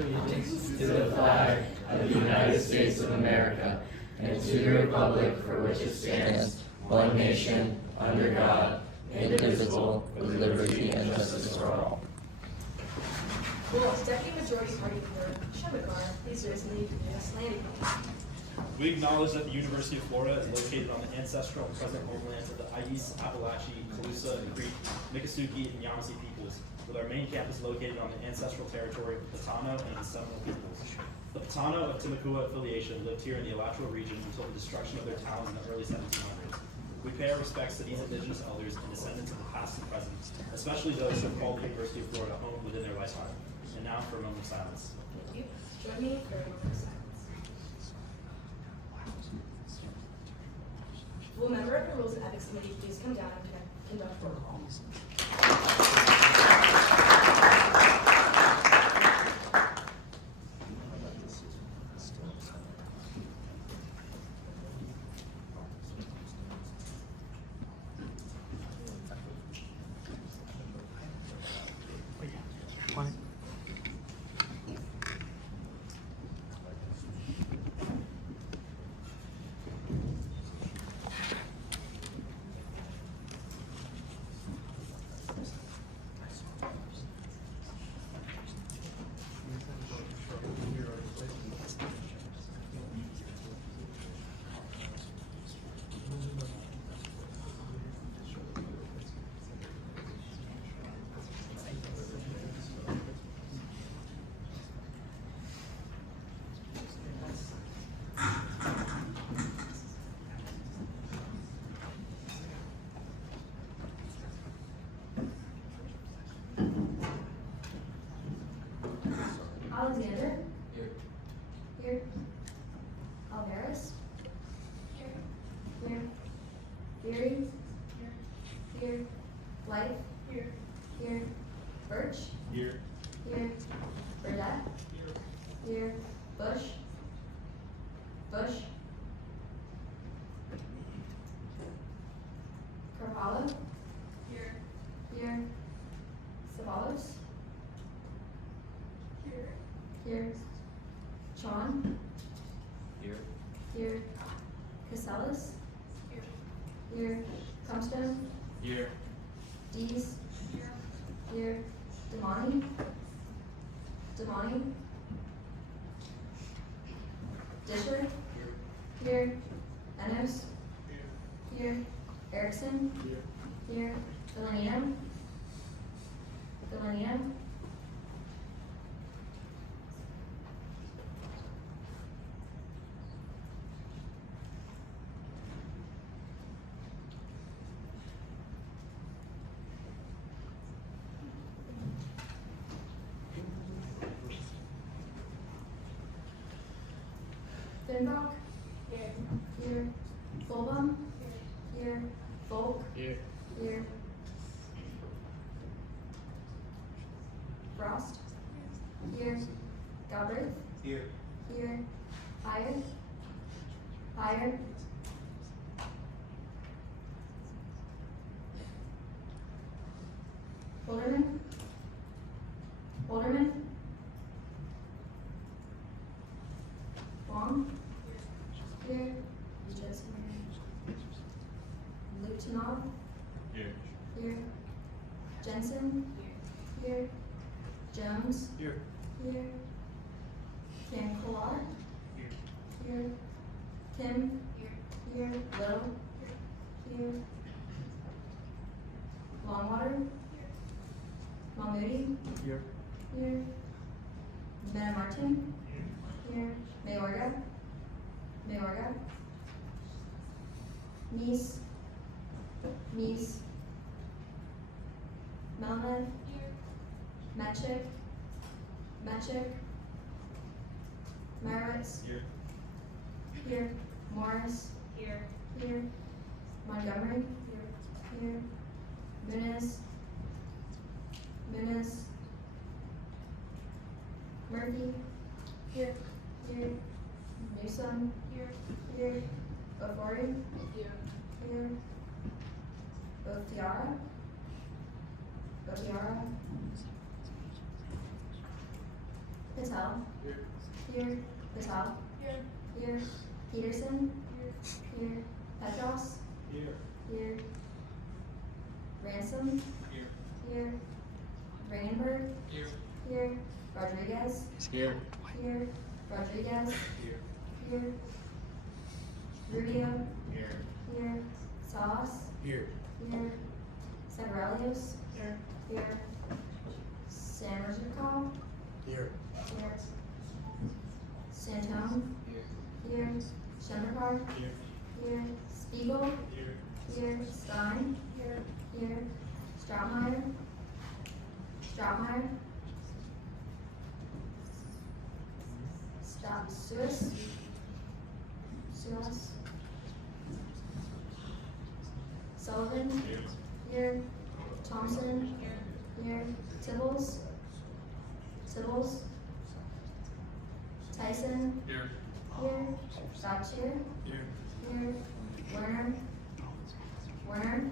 allegiance to the flag of the United States of America and to the republic for which it stands, one nation, under God, indivisible, with liberty and justice for all. Will Deputy Majority Party Leader Shemikar please raise the landing page? We acknowledge that the University of Florida is located on the ancestral and present homelands of the Ais, Appalachee, Calusa, Creek, Miccosukee, and Yamasee peoples, with our main campus located on the ancestral territory of the Patano and the Seminole peoples. The Patano of Timucua affiliation lived here in the Alachua region until the destruction of their towns in the early 1700s. We pay our respects to these indigenous elders and descendants of the past and present, especially those who have called the University of Florida home within their lifetime. And now for a moment of silence. Thank you. Join me for a moment of silence. Will a member of the Rules and Ethics Committee please come down and conduct roll call? Alexander? Here. Alvarez? Here. Beery? Here. Life? Here. Birch? Here. Burdette? Here. Bush? Carvalho? Here. Savalos? Here. Sean? Here. Casellas? Here. Comstone? Here. Dees? Here. Damani? Disher? Here. Enos? Here. Erickson? Here. Delanino? Finbrock? Here. Fulbum? Here. Volk? Here. Frost? Here. Galbraith? Here. Higher. Holderman? Wong? Here. Lutanov? Here. Jensen? Here. Jones? Here. Cancolar? Here. Kim? Here. Little? Here. Longwater? Mahmoody? Here. Martin? Here. Mayorga? Meese? Melman? Metchik? Marowitz? Here. Morris? Here. Montgomery? Here. Muniz? Murphy? Here. Newsom? Here. Bofori? Here. Botiara? Patel? Patel. Here. Patel. Here. Peterson. Here. Petros. Here. Ransom. Here. Regenberg. Here. Rodriguez. Here. Here. Rodriguez. Here. Rubio. Here. Salas. Here. Here. Severelios. Here. Samerzikov. Here. Here. Santone. Here. Schemberkar. Here. Spiegel. Here. Stein. Here. Strautmeier. Suis. Sullivan. Here. Thompson. Here. Tibbles. Tyson. Here. Batchier. Here. Werner.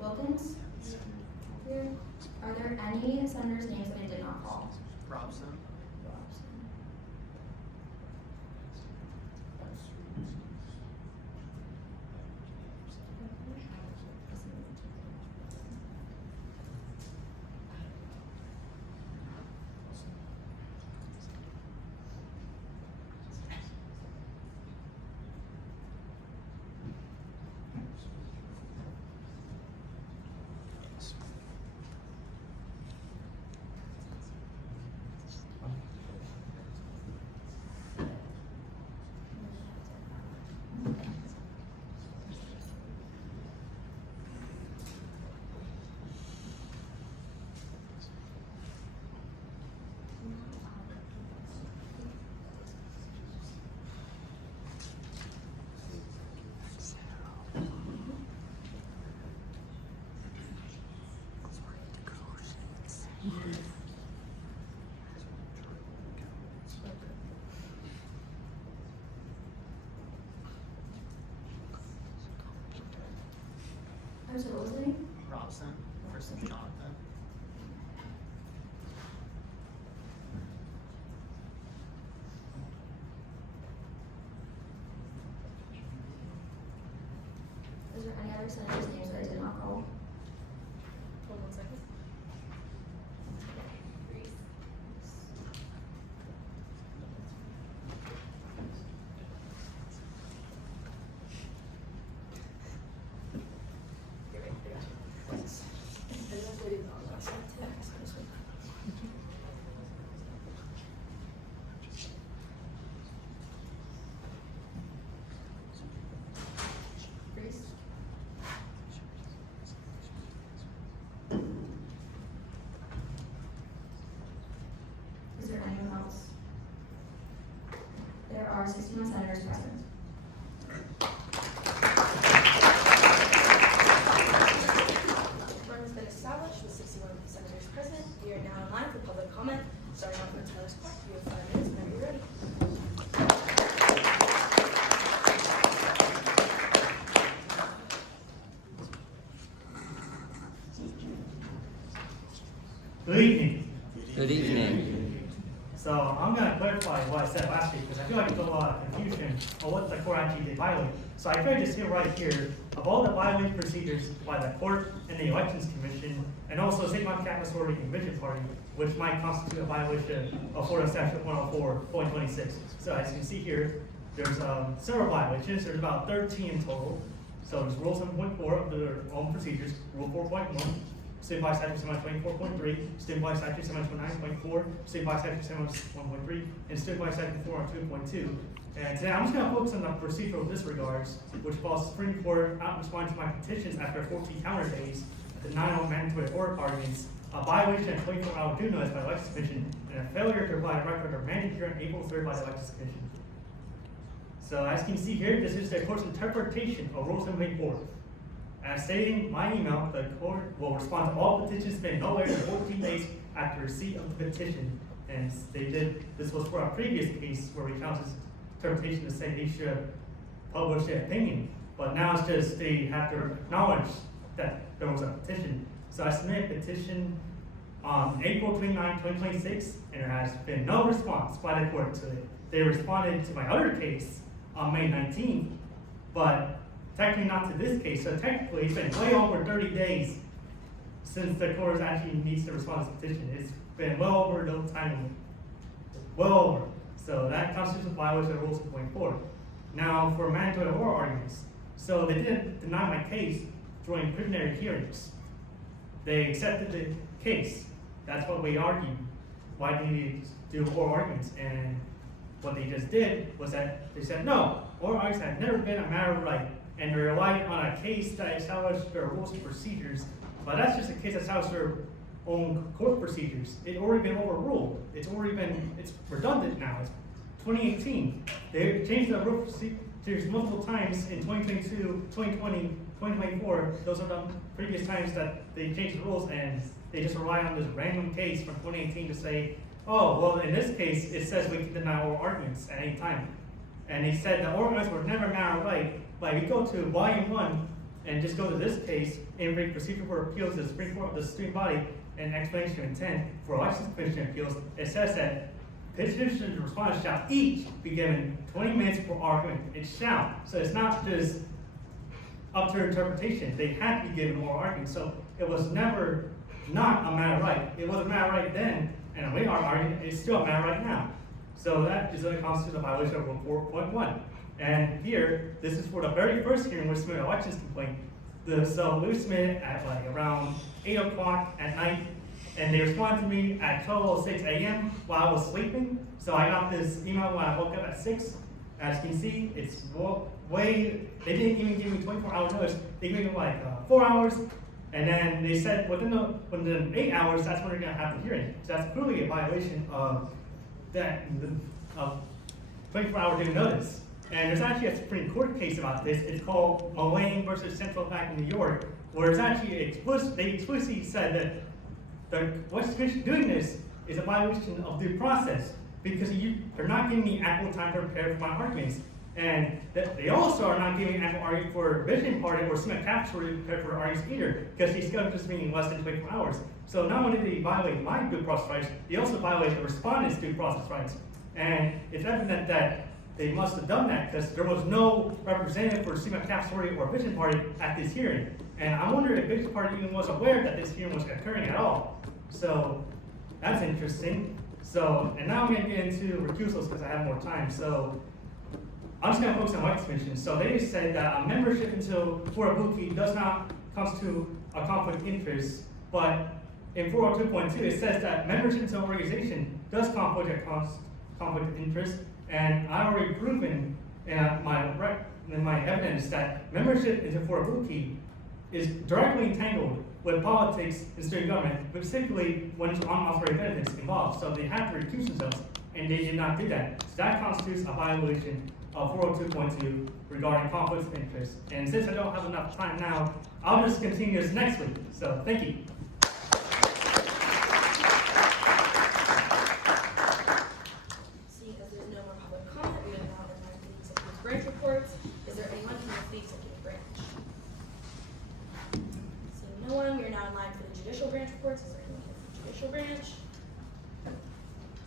Wilkins. Here. Are there any senators' names that I did not call? Robson. I'm sorry, what was the name? Robson. First name Jonathan. Is there any other senators' names that I did not call? Hold 1 second. Reese? Is there anyone else? There are 61 senators present. Quorum has been established with 61 senators present. We are now in line for public comment. Starting off with Tyler's Park, you have 5 minutes whenever you're ready. Good evening. Good evening. So I'm going to clarify what I said last week because I feel like there's a lot of confusion on what the court actually did violate. So I created this here right here of all the violated procedures by the court and the Elections Commission and also St. Mark Catholic Sorority and Convention Party, which might constitute a violation of Florida Statute 104.26. So as you can see here, there's several violations. There's about 13 in total. So there's Rule 7.4 of their own procedures, Rule 4.1. State by Statute 724.3, State by Statute 729.4, State by Statute 701.3, and State by Statute 402.2. And today I'm just going to focus on the procedural disregards, which falls Supreme Court out responding to my petitions after 14 calendar days, denial of mandatory oral arguments, a violation of 24-hour due notice by the Elections Commission, and a failure to provide a record of mandate hearing April 3rd by the Elections Commission. So as you can see here, this is the court's interpretation of Rule 7.4. As stating in my email, the court will respond to all petitions submitted no later than 14 days after receipt of the petition. And they did, this was for a previous case where we counted interpretation to say they should publish their opinion. But now it's just they have to acknowledge that there was a petition. So I submitted a petition on April 29, 2026, and there has been no response by the court to it. They responded to my other case on May 19th, but technically not to this case. So technically, it's been way over 30 days since the court actually needs to respond to the petition. It's been well over the time limit. Well over. So that constitutes a violation of Rule 6.4. Now, for mandatory oral arguments, so they didn't deny my case during preliminary hearings. They accepted the case. That's what we argued. Why do you need to do oral arguments? And what they just did was that they said, no, oral arguments have never been a matter of right. And they relied on a case that established their rules and procedures. But that's just a case that established their own court procedures. It's already been overruled. It's redundant now. It's 2018. They changed the rule procedures multiple times in 2022, 2020, 2024. Those are the previous times that they changed the rules, and they just rely on this random case from 2018 to say, oh, well, in this case, it says we can deny oral arguments at any time. And they said the oral arguments were never a matter of right. But if you go to volume 1 and just go to this case, in procedure for appeals to the Supreme Court, the Supreme Body, and explanation of intent for elections commission appeals, it says that petitioners and respondents shall each be given 20 minutes for argument. It shall. So it's not just up to interpretation. They had to be given oral argument. So it was never not a matter of right. It was a matter of right then, and we are arguing it's still a matter right now. So that is a constitutional violation of Rule 4.1. And here, this is for the very first hearing we submitted an elections complaint. So we submitted at like around 8 o'clock at night, and they responded to me at 12:06 a.m. while I was sleeping. So I got this email when I woke up at 6. As you can see, it's way, they didn't even give me 24-hour notice. They gave me like 4 hours, and then they said within 8 hours, that's when they're gonna have the hearing. So that's clearly a violation of that, of 24-hour given notice. And there's actually a Supreme Court case about this. It's called Mullane versus Central Bank in New York, where it's actually they explicitly said that what's doing this is a violation of due process because they're not giving me ample time to prepare for my arguments. And that they also are not giving ample argument for vision party or Smith Capital to prepare for arguments either, because he's scheduled this meeting in less than 24 hours. So not only did they violate my due process rights, they also violate the respondent's due process rights. And it's evident that they must have done that because there was no representative for Smith Capital or Vision Party at this hearing. And I wonder if Vision Party even was aware that this hearing was occurring at all. So that's interesting. So, and now I'm going to get into recusals because I have more time. So I'm just going to focus on white commission. So they said that membership for a bookie does not constitute a conflict of interest, but in 402.2 it says that membership into an organization does conflict of interest, and I've already proven in my evidence that membership into for a bookie is directly entangled with politics and student government, but specifically when it's unauthorized benefits involved. So they have to recuse themselves, and they did not do that. So that constitutes a violation of 402.2 regarding conflicts of interest. And since I don't have enough time now, I'll just continue this next week. So thank you. Seeing as there's no more public comment, we are now in line for the executive branch reports. Is there anyone from the executive branch? Seeing no one, we are now in line for the judicial branch reports. Is there anyone here from the judicial branch?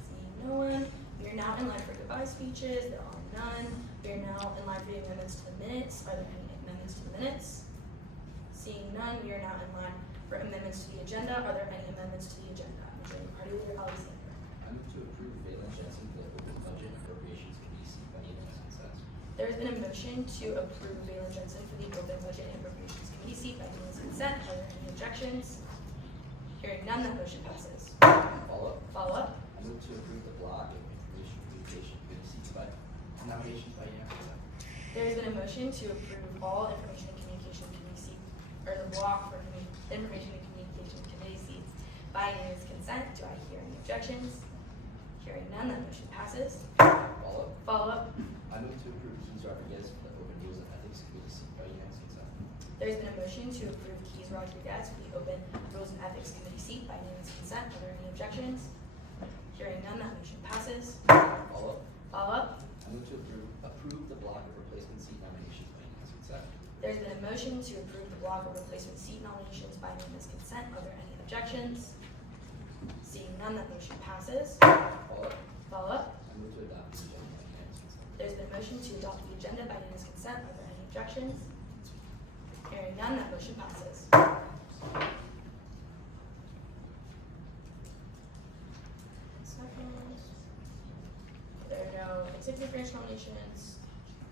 Seeing no one, we are now in line for goodbye speeches. There are none. We are now in line for the amendments to the minutes. Are there any amendments to the minutes? Seeing none, we are now in line for amendments to the agenda. Are there any amendments to the agenda? Majority Party Leader Alexander. I move to approve Valen Jensen for the open budget and appropriations committee seat by unanimous consent. There has been a motion to approve Valen Jensen for the open budget and appropriations committee seat by unanimous consent. Are there any objections? Hearing none, that motion passes. Follow up. Follow up. I move to approve the block of information communication committee seats by nominations by unanimous consent. There has been a motion to approve all information and communication committee seats, or the block for information and communication committee seats by unanimous consent. Do I hear any objections? Hearing none, that motion passes. Follow up. Follow up. I move to approve Keys Rodriguez for the open rules and ethics committee seat by unanimous consent. There's been a motion to approve Keys Rodriguez for the open rules and ethics committee seat by unanimous consent. Are there any objections? Hearing none, that motion passes. Follow up. Follow up. I move to approve the block of replacement seat nominations by unanimous consent. There's been a motion to approve the block of replacement seat nominations by unanimous consent. Are there any objections? Seeing none, that motion passes. Follow up. I move to adopt the agenda by unanimous consent. There's been a motion to adopt the agenda by unanimous consent. Are there any objections? Hearing none, that motion passes. Second. There are no executive branch nominations.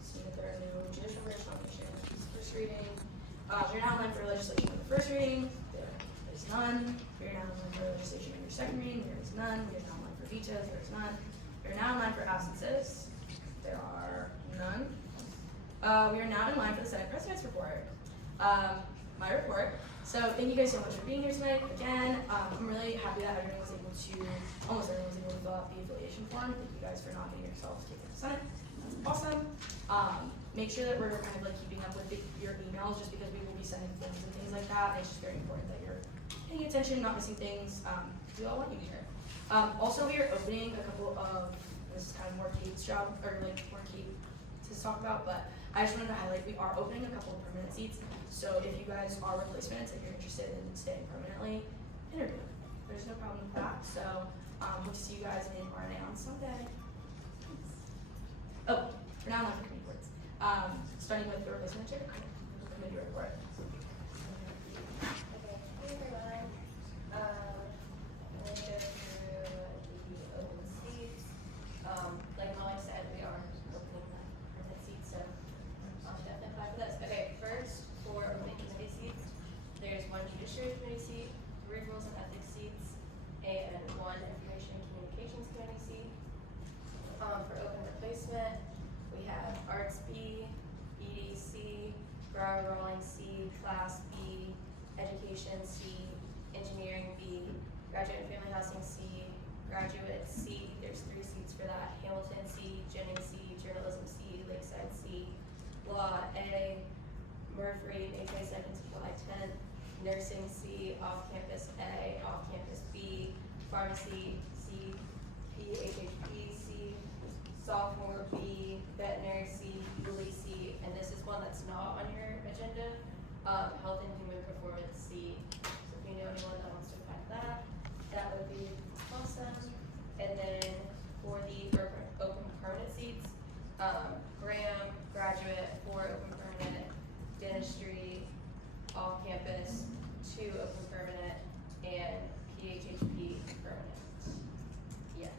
Seeing that there are no judicial branch nominations. First reading. We're now in line for legislation on the first reading. There is none. We are now in line for legislation on your second reading. There is none. We are now in line for vetoes. There is none. We are now in line for absences. There are none. We are now in line for the Senate President's report. My report. So thank you guys so much for being here tonight. Again, I'm really happy that everyone was able to, almost everyone was able to fill out the affiliation form. Thank you guys for not getting yourselves taken to the Senate. That's awesome. Make sure that we're kind of like keeping up with your emails, just because we will be sending forms and things like that. It's just very important that you're paying attention, not missing things. We all want you here. Also, we are opening a couple of, this is kind of more Kate's job, or like more Kate to talk about, but I just wanted to highlight, we are opening a couple of permanent seats. So if you guys are replacements and you're interested in staying permanently, interview. There's no problem with that. So hope to see you guys in RNA on Sunday. Oh, we're now on for committee reports. Starting with the replacement chair, committee report. Okay, hey everyone. I'm gonna go through the open seats. Like Molly said, we are opening permanent seats, so I should definitely apply for this. Okay, first for opening committee seats, there's one judiciary committee seat, 3 rules and ethics seats, and 1 information and communications committee seat. For open replacement, we have arts B, EDC, Brown Rolling C, Class B, Education C, Engineering B, Graduate and Family Housing C, Graduate C, there's 3 seats for that, Hamilton C, Jennings C, Journalism C, Lakeside C, Law A, Murphy, May 22nd to July 10th, Nursing C, Off-Campus A, Off-Campus B, Pharmacy C, PHHP C, Sophomore B, Veterinary C, Uli C, and this is one that's not on your agenda, Health and Human Performance C. So if you know anyone that wants to apply for that, that would be awesome. And then for the open permanent seats, Graham, Graduate, 4 open permanent, Dentistry, Off-Campus, 2 open permanent, and PHHP permanent. Yes.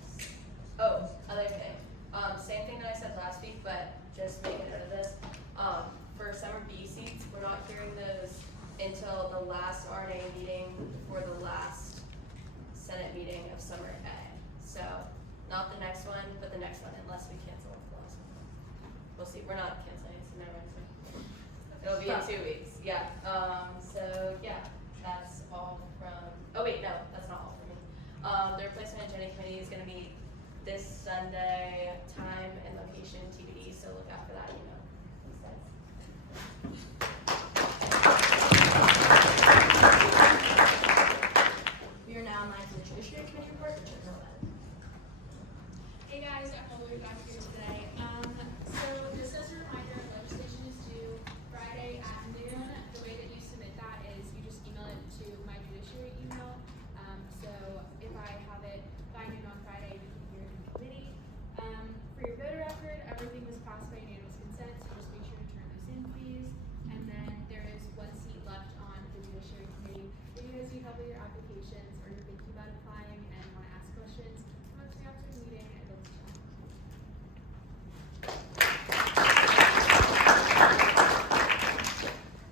Oh, other thing. Same thing that I said last week, but just make a note of this. For summer B seats, we're not hearing those until the last RNA meeting before the last Senate meeting of summer A. So, not the next one, but the next one, unless we cancel the last one. We'll see. We're not canceling, so never mind. It'll be in 2 weeks. Yeah. So yeah, that's all from. Oh wait, no, that's not all from me. The replacement agenda committee is going to meet this Sunday, time and location TBD. So look out for that email. We are now in line for the Judiciary Committee report, which is November. Hey guys, I'm Holly back here today. So just as a reminder, legislation is due Friday at noon. The way that you submit that is you just email it to my judiciary email. So if I have it by noon on Friday, we can hear it in committee. For your voter record, everything was passed by unanimous consent, so just make sure to turn those in, please. And then there is 1 seat left on the Judiciary Committee. If you guys need help with your applications or you're thinking about applying and want to ask questions, come up to me after the meeting and let's chat.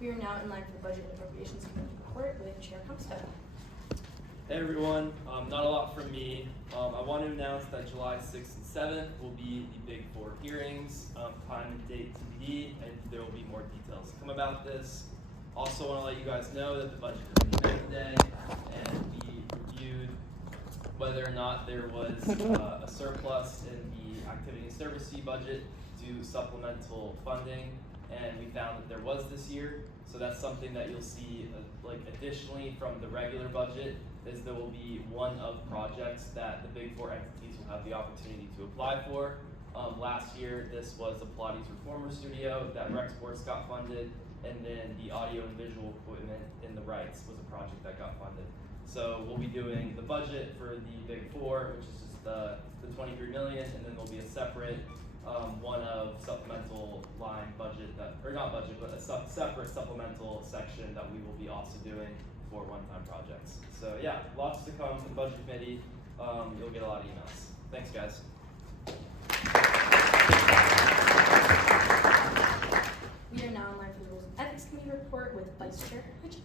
We are now in line for the Budget and Appropriations Committee report with Chair Comstock. Hey everyone, not a lot from me. I want to announce that July 6th and 7th will be the Big 4 hearings, time and date TBD, and there will be more details to come about this. Also want to let you guys know that the budget committee met today and we reviewed whether or not there was a surplus in the activity and service fee budget to supplemental funding, and we found that there was this year. So that's something that you'll see additionally from the regular budget, is there will be one of projects that the Big 4 entities will have the opportunity to apply for. Last year, this was the Pilates Reformer Studio that Rec Sports got funded, and then the audio and visual equipment in the Rights was a project that got funded. So we'll be doing the budget for the Big Four, which is just the 23 million, and then there'll be a separate one of supplemental line budget that, or not budget, but a separate supplemental section that we will be also doing for one-time projects. So yeah, lots to come from the budget committee. You'll get a lot of emails. Thanks, guys. We are now in line for the Rules and Ethics Committee report with Vice Chair Richards.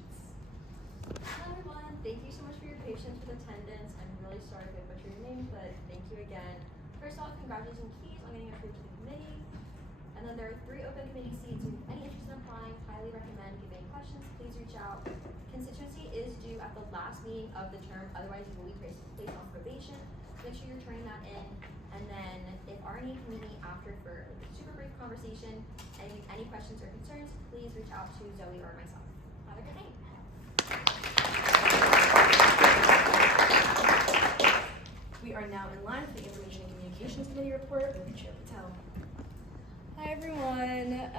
Hello everyone, thank you so much for your patience with attendance. I'm really sorry if I butchered your name, but thank you again. First off, congratulations Keys on getting approved to the committee. And then there are 3 open committee seats, so if any interest in applying, highly recommend. If you have any questions, please reach out. Constituency is due at the last meeting of the term, otherwise you will be placed on probation. Make sure you're turning that in. And then if Arnie can meet me after for a super brief conversation, and if you have any questions or concerns, please reach out to Zoe or myself. Have a good night. We are now in line for the Information and Communications Committee report with Chair Patel. Hi everyone.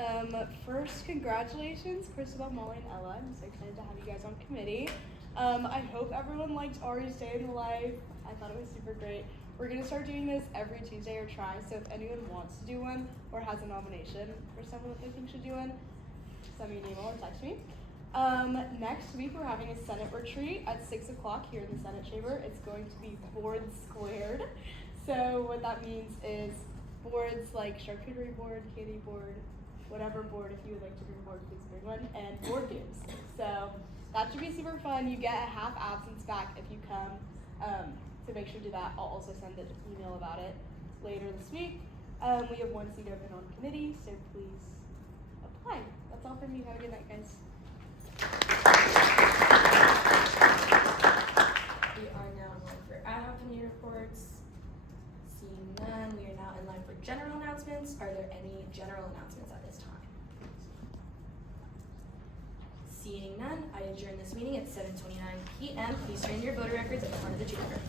First, congratulations, Christabel, Molly, and Ella. I'm so excited to have you guys on committee. I hope everyone liked Ari's Day in the Life. I thought it was super great. We're gonna start doing this every Tuesday or try. So if anyone wants to do one or has a nomination for someone that they think should do one, send me an email or text me. Next week we're having a Senate retreat at 6 o'clock here in the Senate chamber. It's going to be board squared. So what that means is boards like charcuterie board, candy board, whatever board, if you would like to bring a board, please bring one, and board games. So that should be super fun. You get a half absence back if you come. So make sure to do that. I'll also send an email about it later this week. We have 1 seat open on committee, so please apply. That's all from me. Have a good night, guys. We are now in line for ad hoc committee reports. Seeing none, we are now in line for general announcements. Are there any general announcements at this time? Seeing none, I adjourn this meeting at 7:29 p.m. Please turn your voter records at the front of the chamber.